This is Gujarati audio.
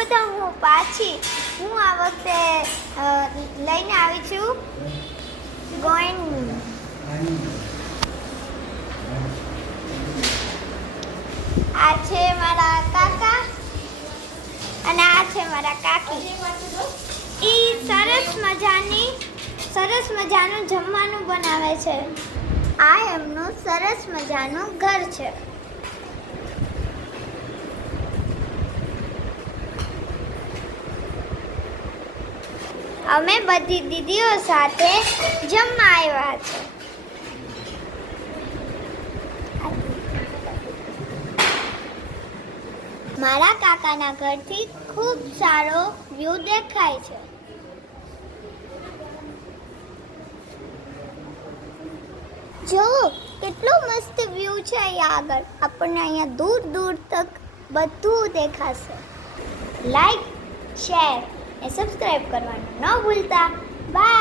બધા હું આ વખતે લઈને આવી છું ગોઈન. આ છે મારા કાકા અને આ છે મારા કાકી. ઈ સરસ મજાનું જમવાનું બનાવે છે. આ એમનું સરસ મજાનું ઘર છે. અમે બધી દીદીઓ સાથે જમવા આવ્યા છે. મારા કાકાના ઘરથી ખૂબ સારો વ્યૂ દેખાય છે. જો કેટલો મસ્ત વ્યૂ છે અહીંયા આગળ. આપણને અહીંયા દૂર દૂર તક બધું દેખાશે. લાઈક, શેર અને સબસ્ક્રાઇબ કરવાનું ન ભૂલતા. બાય.